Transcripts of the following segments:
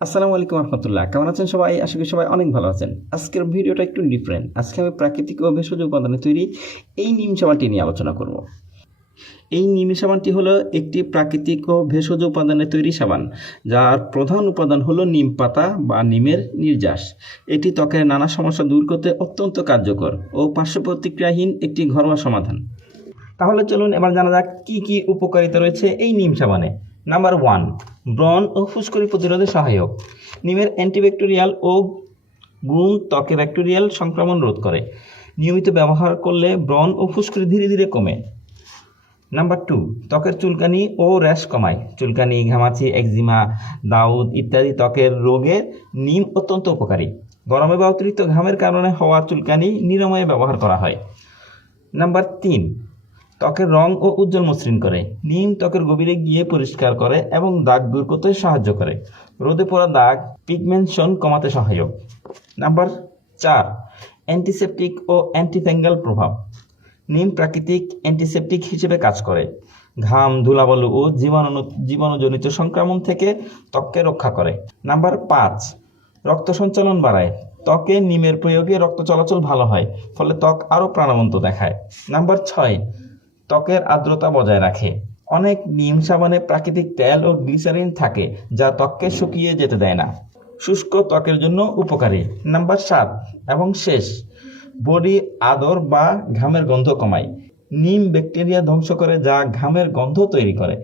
আসসালামু আলাইকুম রহমতুল্লাহ। কেমন আছেন সবাই? আশা করি সবাই অনেক ভালো আছেন। আজকের ভিডিওটা একটু ডিফারেন্ট। আজকে আমি প্রাকৃতিক ও ভেষজ উপাদানে তৈরি এই নিম সাবানটি নিয়ে আলোচনা করব। এই নিম সাবানটি হলো একটি প্রাকৃতিক ও ভেষজ উপাদানে তৈরি সাবান, যার প্রধান উপাদান হলো নিম পাতা বা নিমের নির্যাস। এটি ত্বকের নানা সমস্যা দূর করতে অত্যন্ত কার্যকর ও পার্শ্ব প্রতিক্রিয়াহীন একটি ঘরোয়া সমাধান। তাহলে চলুন এবার জানা যাক কী কী উপকারিতা রয়েছে এই নিম সাবানে। নাম্বার 1, ব্রণ ও ফুসকুড়ি প্রতিরোধে সহায়ক। নিমের অ্যান্টিব্যাকটেরিয়াল ও গুণ ত্বকে ব্যাকটেরিয়াল সংক্রমণ রোধ করে। নিয়মিত ব্যবহার করলে ব্রণ ও ফুসকুড়ি ধীরে ধীরে কমে। নাম্বার 2, ত্বকের চুলকানি ও র্যাশ কমায়। চুলকানি, ঘামাচি, একজিমা, দাউদ ইত্যাদি ত্বকের রোগে নিম অত্যন্ত উপকারী। গরমে বা অতিরিক্ত ঘামের কারণে হওয়া চুলকানি নিরাময়ে ব্যবহার করা হয়। নাম্বার 3, ত্বকের রং ও উজ্জ্বল মসৃণ করে। নিম ত্বকের গভীরে গিয়ে পরিষ্কার করে এবং দাগ দূর করতে সাহায্য করে। রোদে পড়া দাগ, পিগমেন্টেশন কমাতে সহায়ক। নাম্বার 4, অ্যান্টিসেপটিক ও অ্যান্টিফ্যাঙ্গাল প্রভাব। নিম প্রাকৃতিক অ্যান্টিসেপটিক হিসেবে কাজ করে। ঘাম, ধুলাবালু ও জীবাণুজনিত সংক্রমণ থেকে ত্বককে রক্ষা করে। নাম্বার 5, রক্ত সঞ্চালন বাড়ায়। ত্বকে নিমের প্রয়োগে রক্ত চলাচল ভালো হয়, ফলে ত্বক আরও প্রাণবন্ত দেখায়। নাম্বার 6, ত্বকের আর্দ্রতা বজায় রাখে। অনেক নিম সাবানে প্রাকৃতিক তেল ও গ্লিসারিন থাকে, যা ত্বককে শুকিয়ে যেতে দেয় না। শুষ্ক ত্বকের জন্য উপকারী। নাম্বার 7 এবং শেষ, বডি আদর বা ঘামের গন্ধ কমায়। নিম ব্যাকটেরিয়া ধ্বংস করে, যা ঘামের গন্ধ তৈরি করে।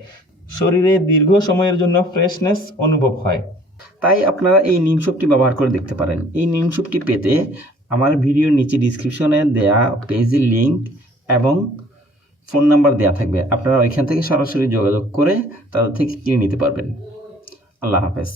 শরীরে দীর্ঘ সময়ের জন্য ফ্রেশনেস অনুভব হয়। তাই আপনারা এই নিম সোপটি ব্যবহার করে দেখতে পারেন। এই নিম সোপটি পেতে আমার ভিডিওর নিচে ডিসক্রিপশনে দেয়া পেজের লিঙ্ক এবং ফোন নাম্বার দেওয়া থাকবে। আপনারা ওইখান থেকে সরাসরি যোগাযোগ করে তাদের থেকে কিনে নিতে পারবেন। আল্লাহ হাফেজ।